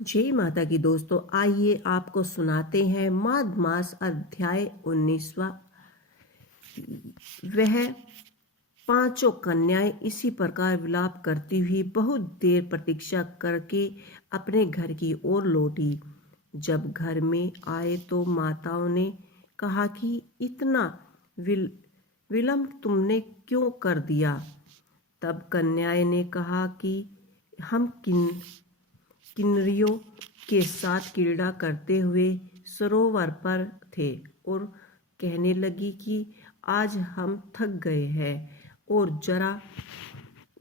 जय माता की दोस्तों, आइए आपको सुनाते हैं माघ मास अध्याय 19वां। वह पांचों कन्याएं इसी प्रकार विलाप करती हुई बहुत देर प्रतीक्षा करके अपने घर की ओर लौटी। जब घर में आए तो माताओं ने कहा कि इतना विलंब तुमने क्यों कर दिया। तब कन्याएं ने कहा कि हम किन्नरियों के साथ क्रीड़ा करते हुए सरोवर पर थे और कहने लगी कि आज हम थक गए हैं और जरा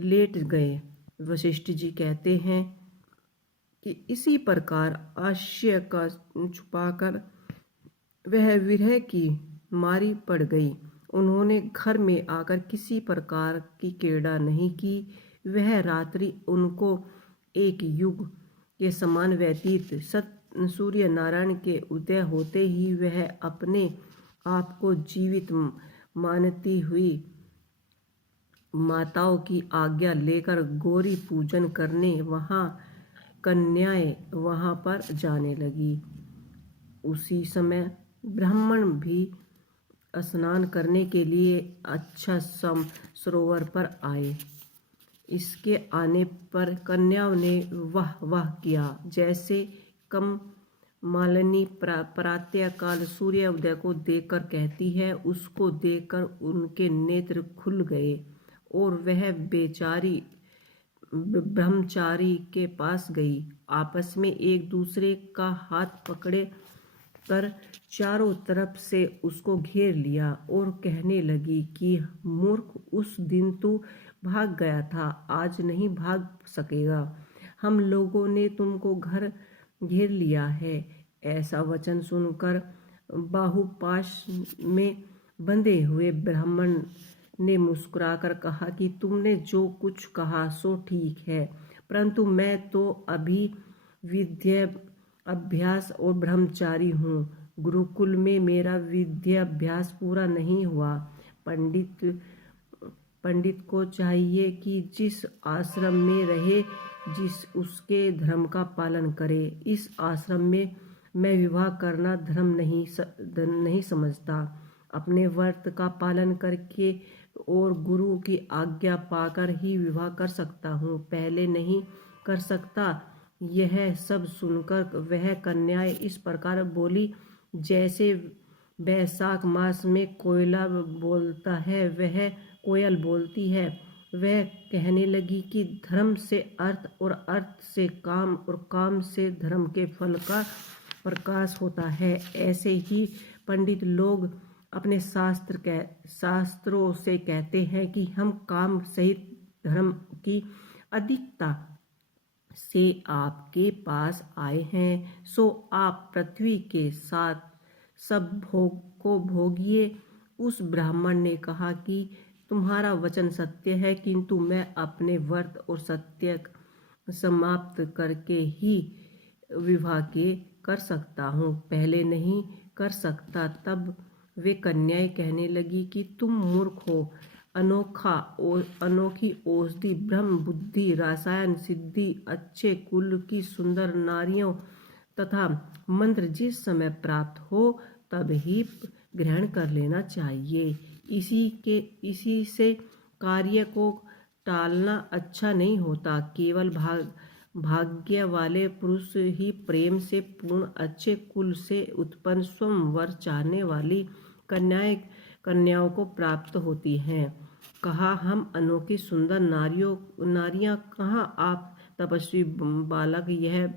लेट गए। वशिष्ठ जी कहते हैं कि इसी प्रकार आश्चर्य का छुपाकर वह विरह की मारी पड़ गई। उन्होंने घर में आकर किसी प्रकार की क्रीड़ा नहीं की। वह रात्रि उनको एक युग के समान व्यतीत। सूर्य नारायण के उदय होते ही वह अपने आप को जीवित मानती हुई माताओं की आज्ञा लेकर गौरी पूजन करने कन्याएं वहां पर जाने लगी। उसी समय ब्राह्मण भी स्नान करने के लिए अच्छा सरोवर पर आए। इसके आने पर कन्याओं ने वाह वाह किया। जैसे कम मालिनी प्रातःकाल सूर्योदय को देखकर कहती है, उसको देखकर उनके नेत्र खुल गए और वह बेचारी ब्रह्मचारी के पास गई। आपस में एक दूसरे का हाथ पकड़े कर चारों तरफ से उसको घेर लिया और कहने लगी कि मूर्ख, उस दिन तू भाग गया था, आज नहीं भाग सकेगा। हम लोगों ने तुमको घर घेर लिया है। ऐसा वचन सुनकर बाहुपाश में बंधे हुए ब्राह्मण ने मुस्कुराकर कहा कि तुमने जो कुछ कहा सो ठीक है, परंतु मैं तो अभी विद्या अभ्यास और ब्रह्मचारी हूँ। गुरुकुल में मेरा विद्याभ्यास पूरा नहीं हुआ। पंडित को चाहिए कि जिस आश्रम में रहे उसके धर्म का पालन करे। इस आश्रम में मैं विवाह करना धर्म नहीं समझता। अपने व्रत का पालन करके और गुरु की आज्ञा पाकर ही विवाह कर सकता हूँ, पहले नहीं कर सकता। यह सब सुनकर वह कन्याएं इस प्रकार बोली जैसे बैसाख मास में कोयल बोलती है। वह कहने लगी कि धर्म से अर्थ और अर्थ से काम और काम से धर्म के फल का प्रकाश होता है। ऐसे ही पंडित लोग अपने शास्त्रों से कहते हैं कि हम काम सहित धर्म की अधिकता से आपके पास आए हैं, सो आप पृथ्वी के साथ सब भोग को भोगिए। उस ब्राह्मण ने कहा कि तुम्हारा वचन सत्य है, किंतु मैं अपने व्रत और सत्य समाप्त करके ही विवाह के कर सकता हूँ, पहले नहीं कर सकता। तब वे कन्याएं कहने लगी कि तुम मूर्ख हो। अनोखी औषधि, ब्रह्म बुद्धि, रसायन सिद्धि, अच्छे कुल की सुंदर नारियों तथा मंत्र जिस समय प्राप्त हो तब ही ग्रहण कर लेना चाहिए। इसी से कार्य को टालना अच्छा नहीं होता। केवल भाग्य वाले पुरुष ही प्रेम से पूर्ण अच्छे कुल से उत्पन्न स्वयंवर चाहने वाली कन्याओं को प्राप्त होती हैं। कहा, हम अनोखी सुंदर नारियां कहाँ, आप तपस्वी बालक। यह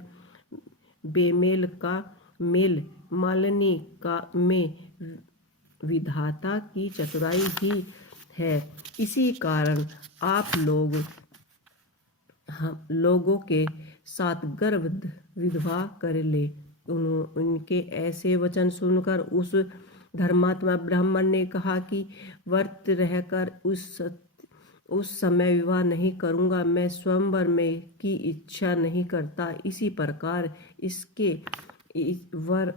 बेमेल का मेल मालिनी का में विधाता की चतुराई ही है। इसी कारण आप लोगों के साथ गर्भ विधवा कर ले। उनके ऐसे वचन सुनकर उस धर्मात्मा ब्राह्मण ने कहा कि व्रत रहकर उस समय विवाह नहीं करूँगा। मैं स्वयंवर में की इच्छा नहीं करता। इसी प्रकार इसके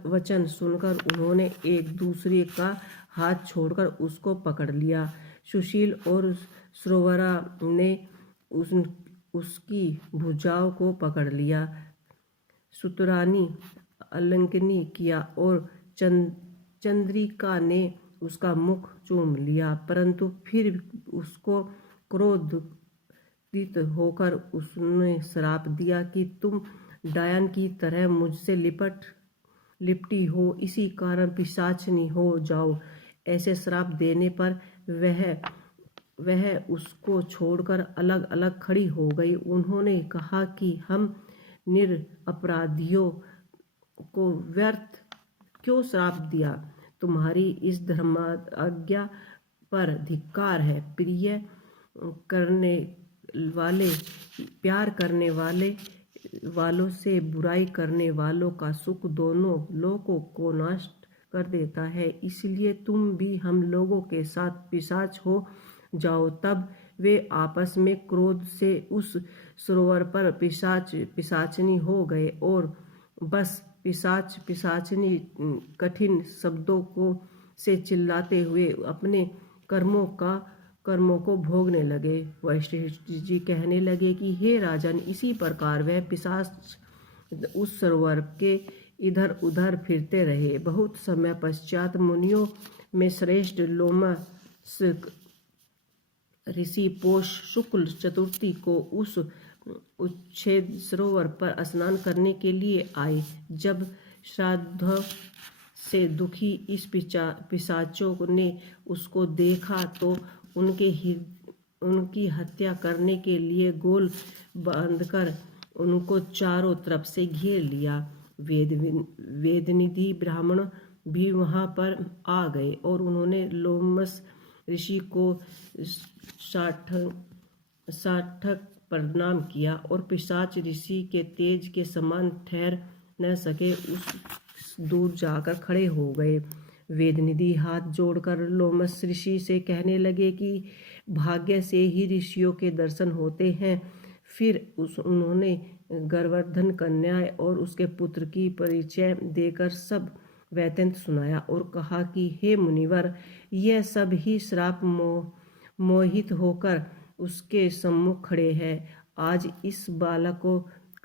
वचन सुनकर उन्होंने एक दूसरे का हाथ छोड़कर उसको पकड़ लिया। सुशील और श्रोवरा ने उसकी भुजाओं को पकड़ लिया। सुतरानी आलिंगन किया और चंद्रिका ने उसका मुख चूम लिया, परंतु फिर उसको क्रोधित होकर उसने श्राप दिया कि तुम डायन की तरह मुझसे लिपटी हो, इसी कारण पिशाचिनी हो जाओ। ऐसे श्राप देने पर वह उसको छोड़कर अलग अलग खड़ी हो गई। उन्होंने कहा कि हम निरपराधियों को व्यर्थ क्यों श्राप दिया? तुम्हारी इस धर्माज्ञा पर धिक्कार है। प्यार करने वालों से बुराई करने वालों का सुख दोनों लोगों को नष्ट कर देता है। इसलिए तुम भी हम लोगों के साथ पिशाच हो जाओ। तब वे आपस में क्रोध से उस सरोवर पर पिशाचिनी हो गए और बस पिशाचिनी कठिन शब्दों से चिल्लाते हुए अपने कर्मों को भोगने लगे। वशिष्ठ जी कहने लगे कि हे राजन, इसी प्रकार वह पिशाच उस सरोवर के इधर उधर फिरते रहे। बहुत समय पश्चात मुनियों में श्रेष्ठ लोमस ऋषि पौष शुक्ल चतुर्थी को उस उच्छेद सरोवर पर स्नान करने के लिए आए। जब श्राद्ध से दुखी इस पिशाचों ने उसको देखा तो उनकी हत्या करने के लिए गोल बांधकर उनको चारों तरफ से घेर लिया। वेदनिधि ब्राह्मण भी वहां पर आ गए और उन्होंने लोमस ऋषि को साष्टांग प्रणाम किया और पिशाच ऋषि के तेज के समान ठहर न सके, उस दूर जाकर खड़े हो गए। वेदनिधि हाथ जोड़कर लोमस ऋषि से कहने लगे कि भाग्य से ही ऋषियों के दर्शन होते हैं। फिर उन्होंने गर्वर्धन कन्या और उसके पुत्र की परिचय देकर सब वृत्तांत सुनाया और कहा कि हे मुनिवर, यह सब ही श्राप मोहित होकर उसके सम्मुख खड़े हैं। आज इस बालक को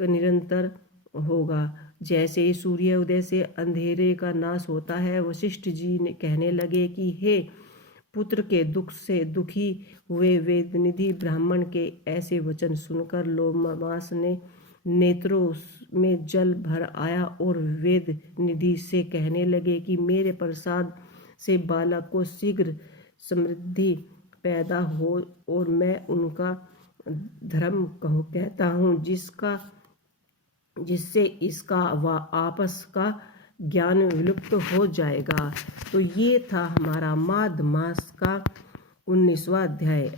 निरंतर होगा, जैसे ही सूर्य उदय से अंधेरे का नाश होता है। वशिष्ठ जी ने कहने लगे कि हे पुत्र के दुख से दुखी हुए वेदनिधि ब्राह्मण के ऐसे वचन सुनकर लोमस ने नेत्रों में जल भर आया और वेदनिधि से कहने लगे कि मेरे प्रसाद से बालक को शीघ्र समृद्धि पैदा हो और मैं उनका धर्म कहता हूँ जिससे इसका व आपस का ज्ञान विलुप्त हो जाएगा। तो ये था हमारा माघ मास का 19वां अध्याय।